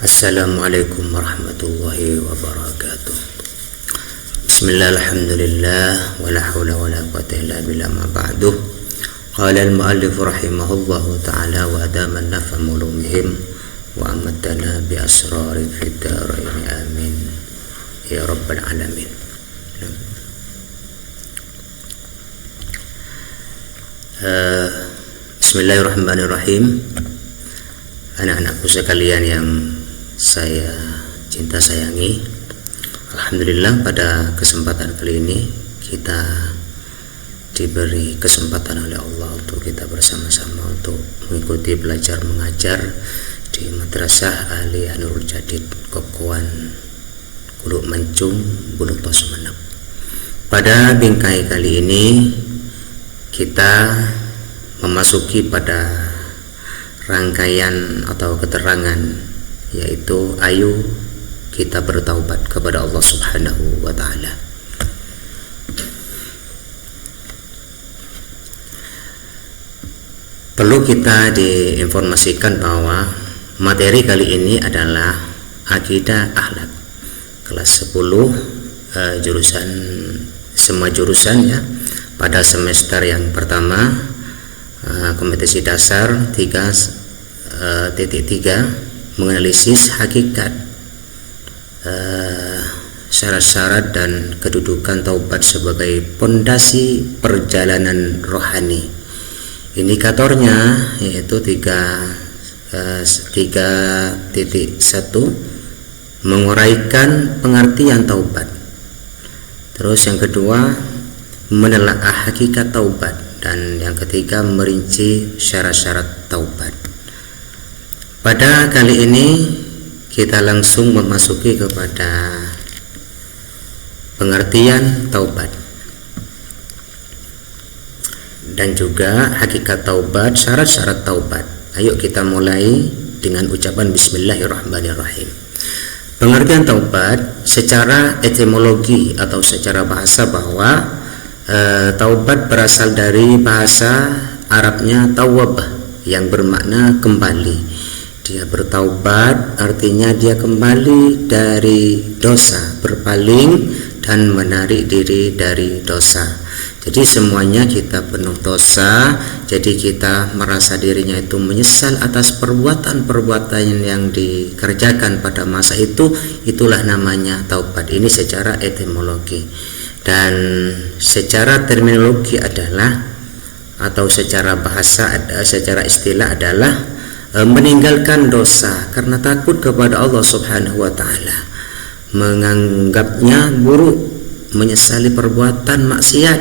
Assalamualaikum warahmatullahi wabarakatuh. Bismillah, alhamdulillah, wala hawla wala quwwata illa billah, ma ba'du. Qala al-muallif rahimahullahu ta'ala wa adaman nafa mulumihim wa amatana bi asrari fid darain, amin ya rabbal alamin. Bismillahirrahmanirrahim. Anak-anakku sekalian yang saya cinta sayangi, alhamdulillah pada kesempatan kali ini kita diberi kesempatan oleh Allah untuk kita bersama-sama untuk mengikuti belajar mengajar di Madrasah Ali Nurul Jadid Kokoan Kuluk Mancung Bunuto Sumeneb. Pada bingkai kali ini kita memasuki pada rangkaian atau keterangan, yaitu ayo kita bertaubat kepada Allah Subhanahu wa ta'ala. Perlu kita diinformasikan bahwa materi kali ini adalah akidah akhlak kelas 10, jurusan semua jurusan ya, pada semester yang pertama, kompetisi dasar 3.3 menganalisis hakikat, syarat-syarat dan kedudukan taubat sebagai pondasi perjalanan rohani. Indikatornya yaitu 3.1 menguraikan pengertian taubat. Terus yang kedua, menelaah hakikat taubat, dan yang ketiga merinci syarat-syarat taubat. Pada kali ini kita langsung memasuki kepada pengertian taubat dan juga hakikat taubat, syarat-syarat taubat. Ayo kita mulai dengan ucapan bismillahirrahmanirrahim. Pengertian taubat secara etimologi atau secara bahasa bahwa taubat berasal dari bahasa Arabnya tawwabah yang bermakna kembali. Dia bertaubat artinya dia kembali dari dosa, berpaling dan menarik diri dari dosa. Jadi semuanya kita penuh dosa, jadi kita merasa dirinya itu menyesal atas perbuatan-perbuatan yang dikerjakan pada masa itu. Itulah namanya taubat. Ini secara etimologi. Dan secara terminologi adalah, atau secara bahasa secara istilah adalah meninggalkan dosa karena takut kepada Allah Subhanahu wa ta'ala, menganggapnya buruk, menyesali perbuatan maksiat,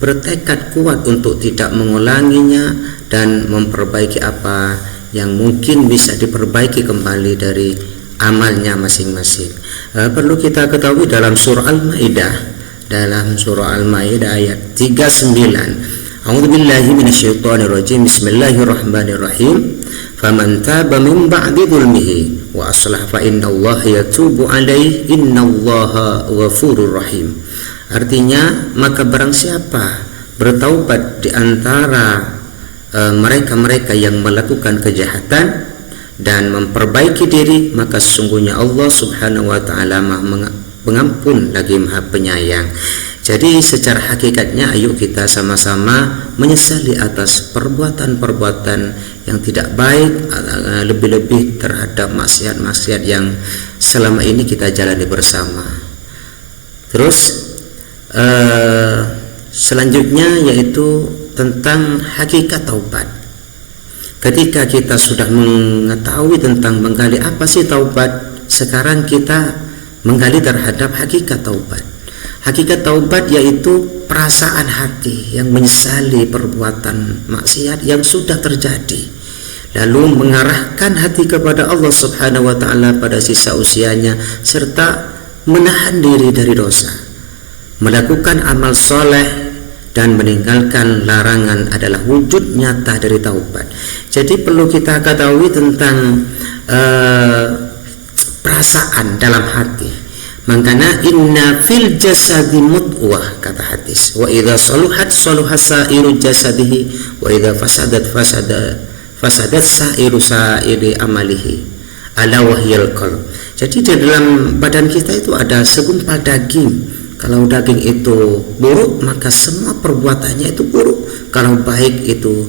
bertekad kuat untuk tidak mengulanginya dan memperbaiki apa yang mungkin bisa diperbaiki kembali dari amalnya masing-masing. Perlu kita ketahui dalam surah Al-Maidah, ayat 39, A'udzubillahi minasyaitonirrajim, bismillahirrahmanirrahim. Faman taba min ba'di dzulmihi wa aslah fa innallaha yatubu alaihi innallaha ghafurur rahim. Artinya, maka barang siapa bertaubat di antara mereka-mereka yang melakukan kejahatan dan memperbaiki diri, maka sesungguhnya Allah Subhanahu wa ta'ala Maha Pengampun lagi Maha Penyayang. Jadi secara hakikatnya ayo kita sama-sama menyesali atas perbuatan-perbuatan yang tidak baik, lebih-lebih terhadap maksiat-maksiat yang selama ini kita jalani bersama. Terus selanjutnya yaitu tentang hakikat taubat. Ketika kita sudah mengetahui tentang menggali apa sih taubat, sekarang kita menggali terhadap hakikat taubat. Hakikat taubat yaitu perasaan hati yang menyesali perbuatan maksiat yang sudah terjadi, lalu mengarahkan hati kepada Allah Subhanahu wa ta'ala pada sisa usianya, serta menahan diri dari dosa, melakukan amal soleh dan meninggalkan larangan adalah wujud nyata dari taubat. Jadi perlu kita ketahui tentang perasaan dalam hati. Makanya inna fil jasadi mudghah, kata hadis, wa idza saluhat saluha sa'iru jasadihi wa idza fasadat fasadat sa'iru sa'iri amalihi. ala wahyal qalb. Jadi di dalam badan kita itu ada segumpal daging. Kalau daging itu buruk, maka semua perbuatannya itu buruk. Kalau baik, itu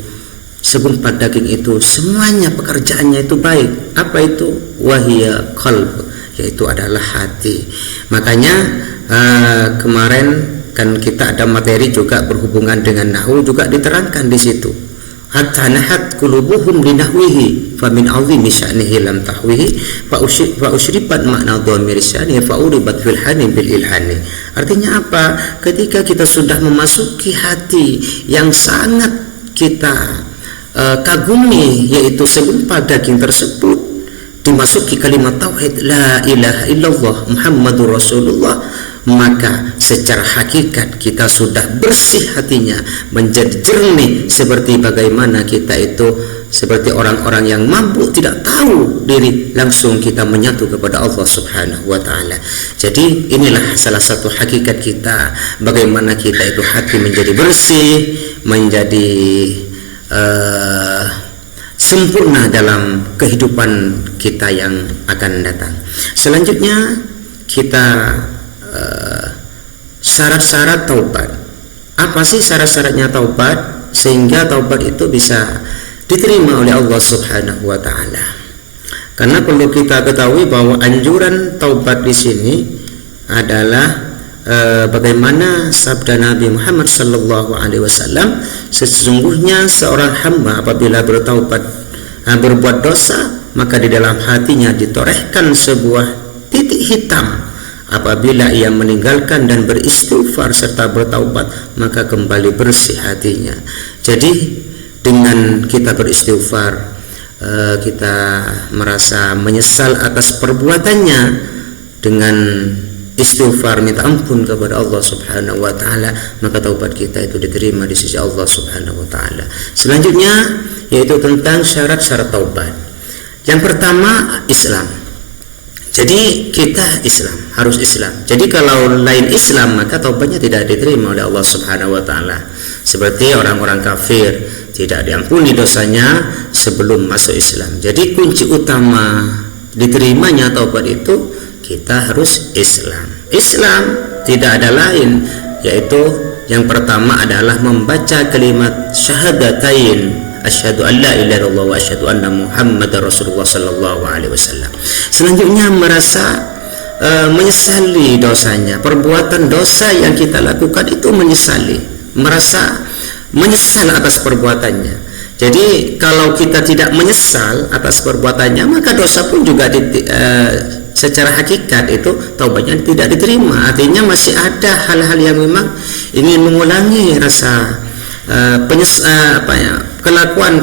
segumpal daging itu semuanya pekerjaannya itu baik. Apa itu? Wahya qalb, yaitu adalah hati. Makanya kemarin kan kita ada materi juga berhubungan dengan nahwu, juga diterangkan di situ. Hatta nahat qulubuhum linahwihi famin azimi sya'nihi lam tahwihi fa usyribat makna dhamir sya'ni fa uribat fil hani bil ilhani. Artinya apa? Ketika kita sudah memasuki hati yang sangat kita kagumi, yaitu segumpal daging tersebut, dimasuki kalimat tauhid la ilaha illallah Muhammadur Rasulullah, maka secara hakikat kita sudah bersih hatinya, menjadi jernih, seperti bagaimana kita itu seperti orang-orang yang mabuk, tidak tahu diri, langsung kita menyatu kepada Allah Subhanahu wa ta'ala. Jadi inilah salah satu hakikat kita, bagaimana kita itu hati menjadi bersih, menjadi sempurna dalam kehidupan kita yang akan datang. Selanjutnya kita syarat-syarat taubat. Apa sih syarat-syaratnya taubat sehingga taubat itu bisa diterima oleh Allah Subhanahu wa taala? Karena perlu kita ketahui bahwa anjuran taubat di sini adalah bagaimana sabda Nabi Muhammad sallallahu alaihi wasallam, sesungguhnya seorang hamba apabila bertaubat berbuat dosa, maka di dalam hatinya ditorehkan sebuah titik hitam. Apabila ia meninggalkan dan beristighfar serta bertaubat, maka kembali bersih hatinya. Jadi dengan kita beristighfar, kita merasa menyesal atas perbuatannya, dengan istighfar minta ampun kepada Allah Subhanahu wa taala, maka taubat kita itu diterima di sisi Allah Subhanahu wa taala. Selanjutnya yaitu tentang syarat-syarat taubat. Yang pertama, Islam. Jadi kita Islam, harus Islam. Jadi kalau lain Islam, maka taubatnya tidak diterima oleh Allah Subhanahu wa taala. Seperti orang-orang kafir, tidak diampuni dosanya sebelum masuk Islam. Jadi kunci utama diterimanya taubat itu kita harus Islam. Islam tidak ada lain, yaitu yang pertama adalah membaca kalimat syahadatain, asyhadu an la ilaha illallah wa asyhadu anna muhammadar rasulullah sallallahu alaihi wasallam. Selanjutnya merasa menyesali dosanya, perbuatan dosa yang kita lakukan itu menyesali, merasa menyesal atas perbuatannya. Jadi kalau kita tidak menyesal atas perbuatannya, maka dosa pun juga secara hakikat itu taubatnya tidak diterima. Artinya masih ada hal-hal yang memang ingin mengulangi rasa kelakuan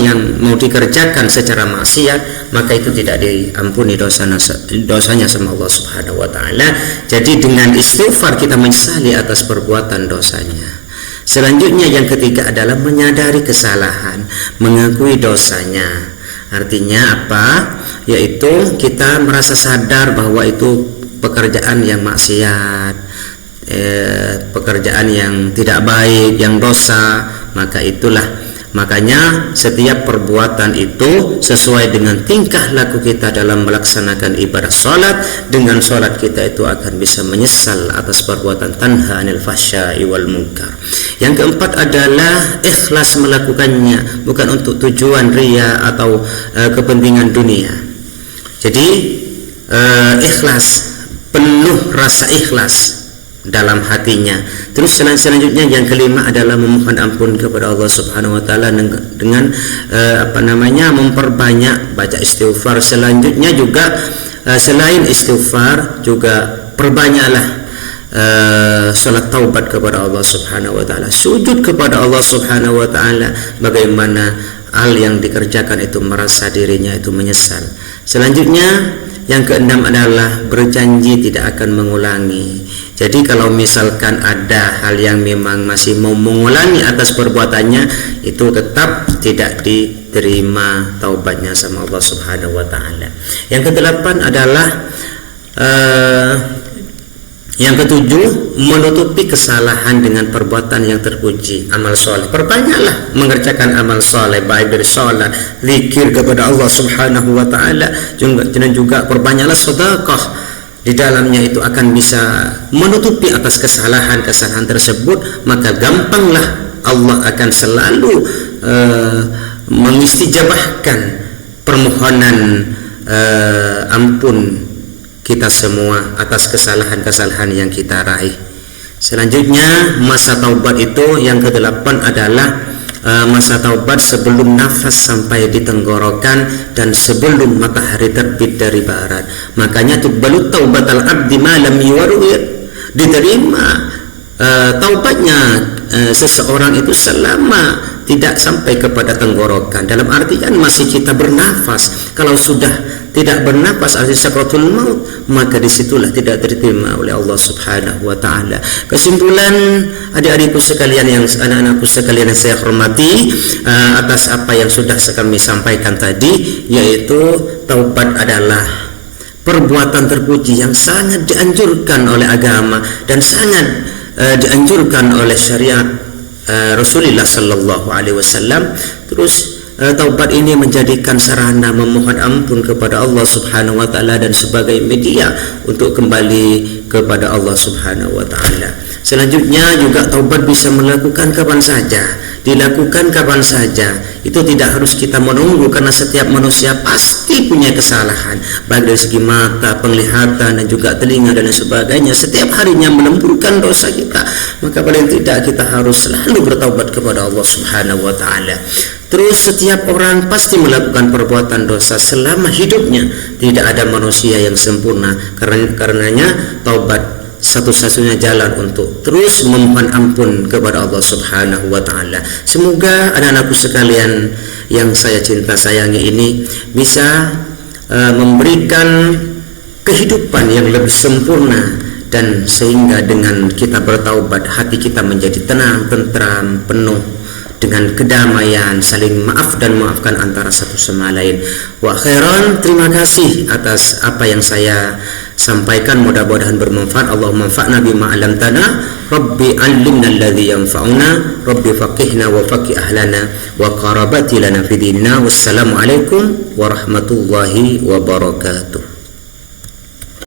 yang mau dikerjakan secara maksiat, maka itu tidak diampuni dosanya sama Allah Subhanahu wa taala. Jadi dengan istighfar kita menyesali atas perbuatan dosanya. Selanjutnya yang ketiga adalah menyadari kesalahan, mengakui dosanya. Artinya apa? Yaitu kita merasa sadar bahwa itu pekerjaan yang maksiat, pekerjaan yang tidak baik, yang dosa. Makanya setiap perbuatan itu sesuai dengan tingkah laku kita dalam melaksanakan ibadah salat. Dengan salat kita itu akan bisa menyesal atas perbuatan tanha anil fahsya'i wal munkar. Yang keempat adalah ikhlas melakukannya, bukan untuk tujuan riya atau kepentingan dunia. Jadi ikhlas, penuh rasa ikhlas dalam hatinya. Terus selanjutnya yang kelima adalah memohon ampun kepada Allah Subhanahu wa taala dengan memperbanyak baca istighfar. Selanjutnya juga selain istighfar juga perbanyaklah salat taubat kepada Allah Subhanahu wa taala, sujud kepada Allah Subhanahu wa taala. Bagaimana hal yang dikerjakan itu merasa dirinya itu menyesal. Selanjutnya yang keenam adalah berjanji tidak akan mengulangi. Jadi kalau misalkan ada hal yang memang masih mau mengulangi atas perbuatannya, itu tetap tidak diterima taubatnya sama Allah Subhanahu wa taala. Yang kedelapan adalah Yang ketujuh, menutupi kesalahan dengan perbuatan yang terpuji, amal soleh. Perbanyaklah mengerjakan amal soleh, baik dari sholat, zikir kepada Allah Subhanahu wa ta'ala, dan juga perbanyaklah sedekah. Di dalamnya itu akan bisa menutupi atas kesalahan-kesalahan tersebut, maka gampanglah Allah akan selalu mengistijabahkan permohonan ampun kita semua atas kesalahan-kesalahan yang kita raih. Selanjutnya, masa taubat itu yang ke-8 adalah masa taubat sebelum nafas sampai di tenggorokan dan sebelum matahari terbit dari barat. Makanya tuqbalu taubatal abdi ma lam yuwarwir, diterima taubatnya seseorang itu selama tidak sampai kepada tenggorokan. Dalam artian masih kita bernafas. Kalau sudah tidak bernafas arti sakratul maut, maka disitulah tidak diterima oleh Allah Subhanahu wa ta'ala. Kesimpulan, adik-adikku sekalian, yang anak-anakku sekalian yang saya hormati, atas apa yang sudah kami sampaikan tadi, yaitu taubat adalah perbuatan terpuji yang sangat dianjurkan oleh agama dan sangat dianjurkan oleh syariat Rasulullah sallallahu alaihi wasallam. Terus taubat ini menjadikan sarana memohon ampun kepada Allah Subhanahu wa ta'ala dan sebagai media untuk kembali kepada Allah Subhanahu wa ta'ala. Selanjutnya juga taubat bisa melakukan kapan saja, dilakukan kapan saja. Itu tidak harus kita menunggu, karena setiap manusia pasti punya kesalahan, baik dari segi mata, penglihatan, dan juga telinga dan sebagainya. Setiap harinya melemburkan dosa kita, maka paling tidak kita harus selalu bertaubat kepada Allah Subhanahu wa ta'ala. Terus setiap orang pasti melakukan perbuatan dosa selama hidupnya. Tidak ada manusia yang sempurna. Karenanya taubat satu-satunya jalan untuk terus memohon ampun kepada Allah Subhanahu wa ta'ala. Semoga anak-anakku sekalian yang saya cinta sayangi ini bisa memberikan kehidupan yang lebih sempurna, dan sehingga dengan kita bertaubat hati kita menjadi tenang, tentram, penuh dengan kedamaian, saling maaf dan maafkan antara satu sama lain. Wa khairan, terima kasih atas apa yang saya sampaikan, mudah-mudahan bermanfaat. Allahumma anfa'na bima 'allamtana, rabbi 'allimna alladhi yanfa'una, rabbi faqihna wa faqih ahlana wa qarabati lana fi dinina. Wassalamu alaikum warahmatullahi wabarakatuh.